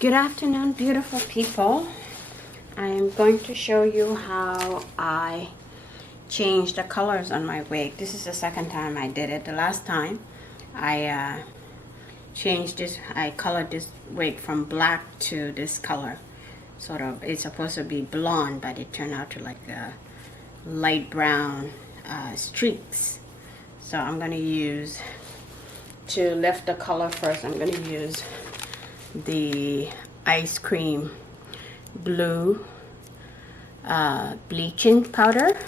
Good afternoon, beautiful people. I am going to show you how I changed the colors on my wig. This is the second time I did it. The last time I changed this, I colored this wig from black to this color. Sort of, it's supposed to be blonde, but it turned out to like a light brown streaks. So I'm going to use, to lift the color first, I'm going to use the ice cream blue bleaching powder,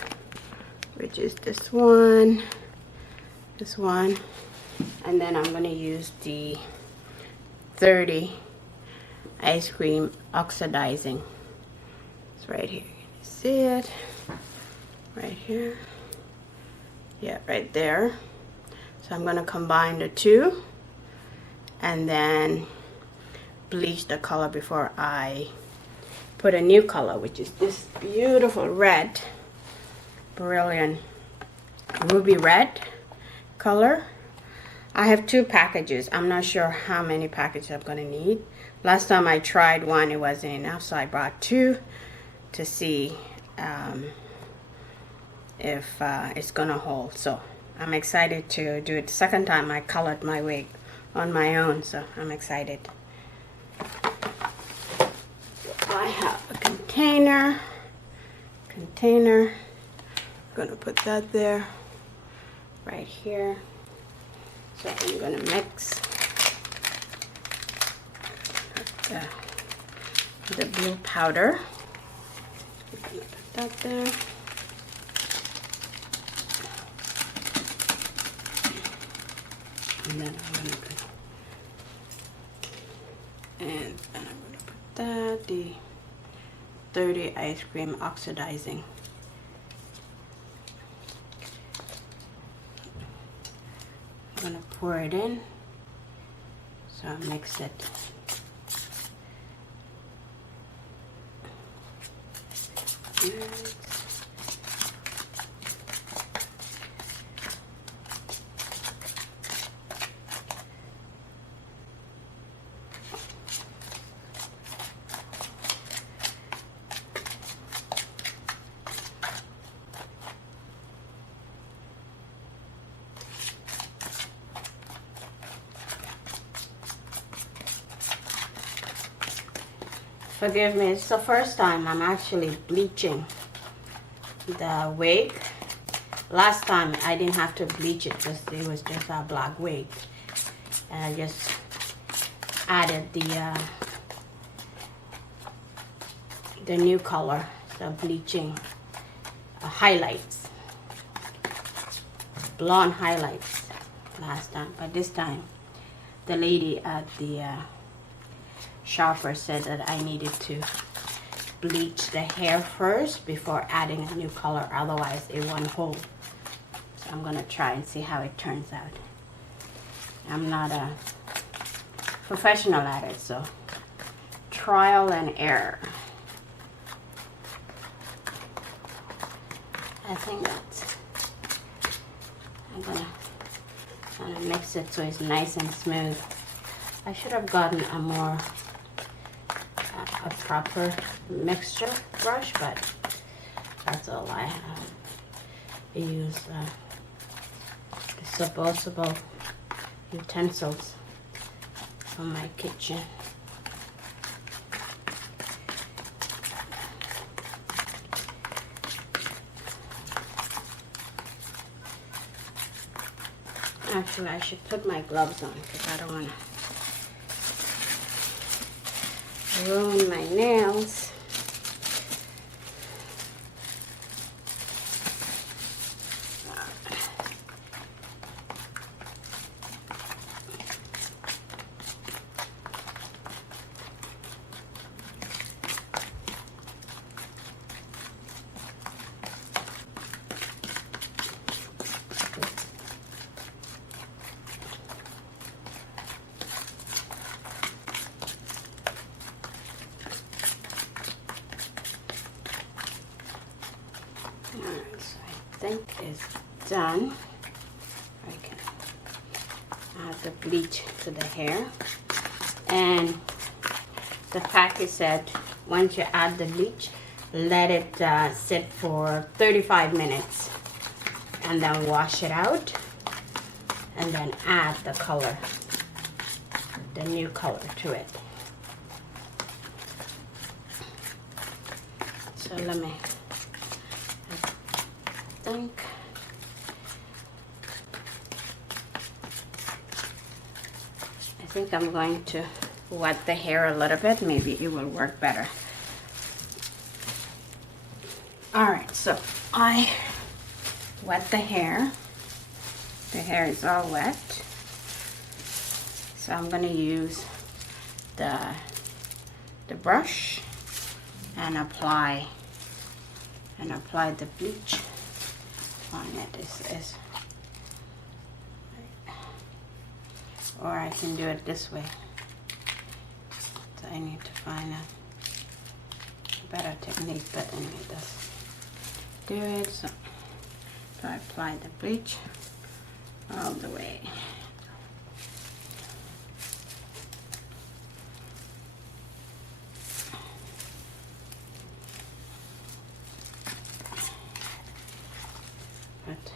which is this one, and then I'm going to use the 30 ice cream oxidizing. It's right here. Can you see it? Right here. Yeah, right there. So I'm going to combine the two and then bleach the color before I put a new color, which is this beautiful red, brilliant ruby red color. I have two packages. I'm not sure how many packages I'm going to need. Last time I tried one, it wasn't enough, so I brought two to see if it's gonna hold. So I'm excited to do it. The second time I colored my wig on my own, so I'm excited. I have a container. I'm gonna put that there, right here. So I'm gonna mix the blue powder. I'm gonna put that there. And then I'm gonna put that, the 30 ice cream oxidizing. I'm gonna pour it in, so I'll mix it. Forgive me, it's the first time I'm actually bleaching the wig. Last time I didn't have to bleach it, just it was just a black wig, and I just added the new color, the bleaching highlights, blonde highlights last time. But this time the lady at the shopper said that I needed to bleach the hair first before adding a new color, otherwise it won't hold. So I'm gonna try and see how it turns out. I'm not a professional at it, so trial and error. I think that's, I'm gonna mix it so it's nice and smooth. I should have gotten a proper mixture brush, but that's all I have. I use disposable utensils from my kitchen. Actually, I should put my gloves on because I don't want to ruin my nails. Alright, so I think it's done. I can add the bleach to the hair. And the package said once you add the bleach, let it sit for 35 minutes and then wash it out and then add the color, the new color to it. So let me think. I think I'm going to wet the hair a little bit. Maybe it will work better. All right, so I wet the hair. The hair is all wet. So I'm going to use the brush and apply the bleach on it. Or I can do it this way. So I need to find a better technique, but anyway, that's do it. So I apply the bleach all the way. But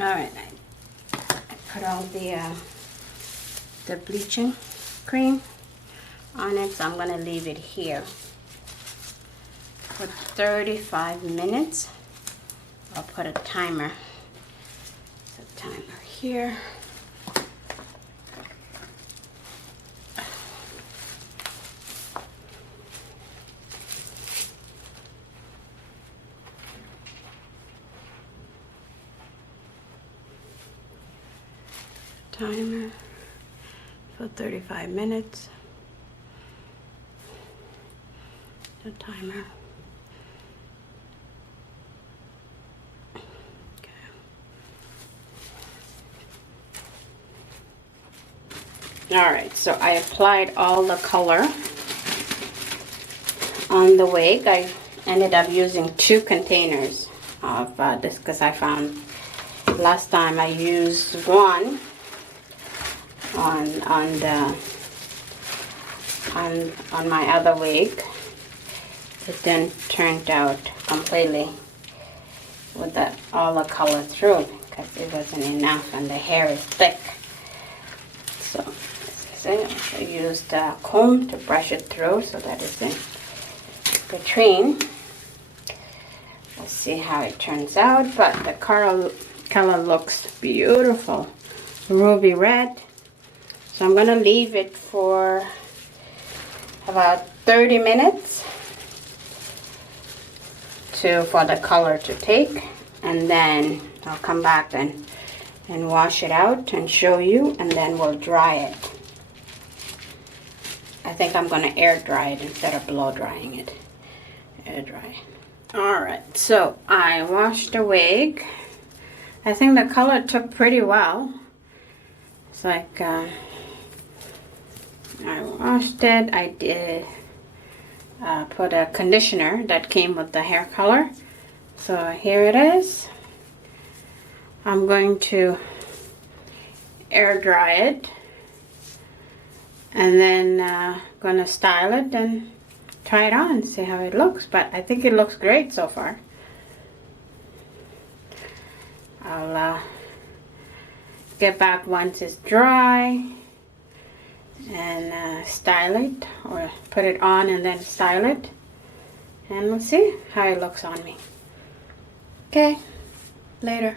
all right, I put all the bleaching cream on it, so I'm gonna leave it here for 35 minutes. I'll put a timer. The timer here. Timer for 35 minutes. The timer. Alright, so I applied all the color on the wig. I ended up using 2 containers of this because I found last time I used one on my other wig. It then turned out completely with all the color through because it wasn't enough and the hair is thick. So I used a comb to brush it through so that it's in between. Let's see how it turns out, but the color looks beautiful, ruby red. So I'm gonna leave it for about 30 minutes for the color to take, and then I'll come back and wash it out and show you, and then we'll dry it. I think I'm gonna air dry it instead of blow drying it. Air dry. Alright, so I washed the wig. I think the color took pretty well. It's like I washed it. I did put a conditioner that came with the hair color. So here it is. I'm going to air dry it and then gonna style it and try it on, see how it looks. But I think it looks great so far. I'll get back once it's dry and style it, or put it on and then style it, and we'll see how it looks on me. Okay, later.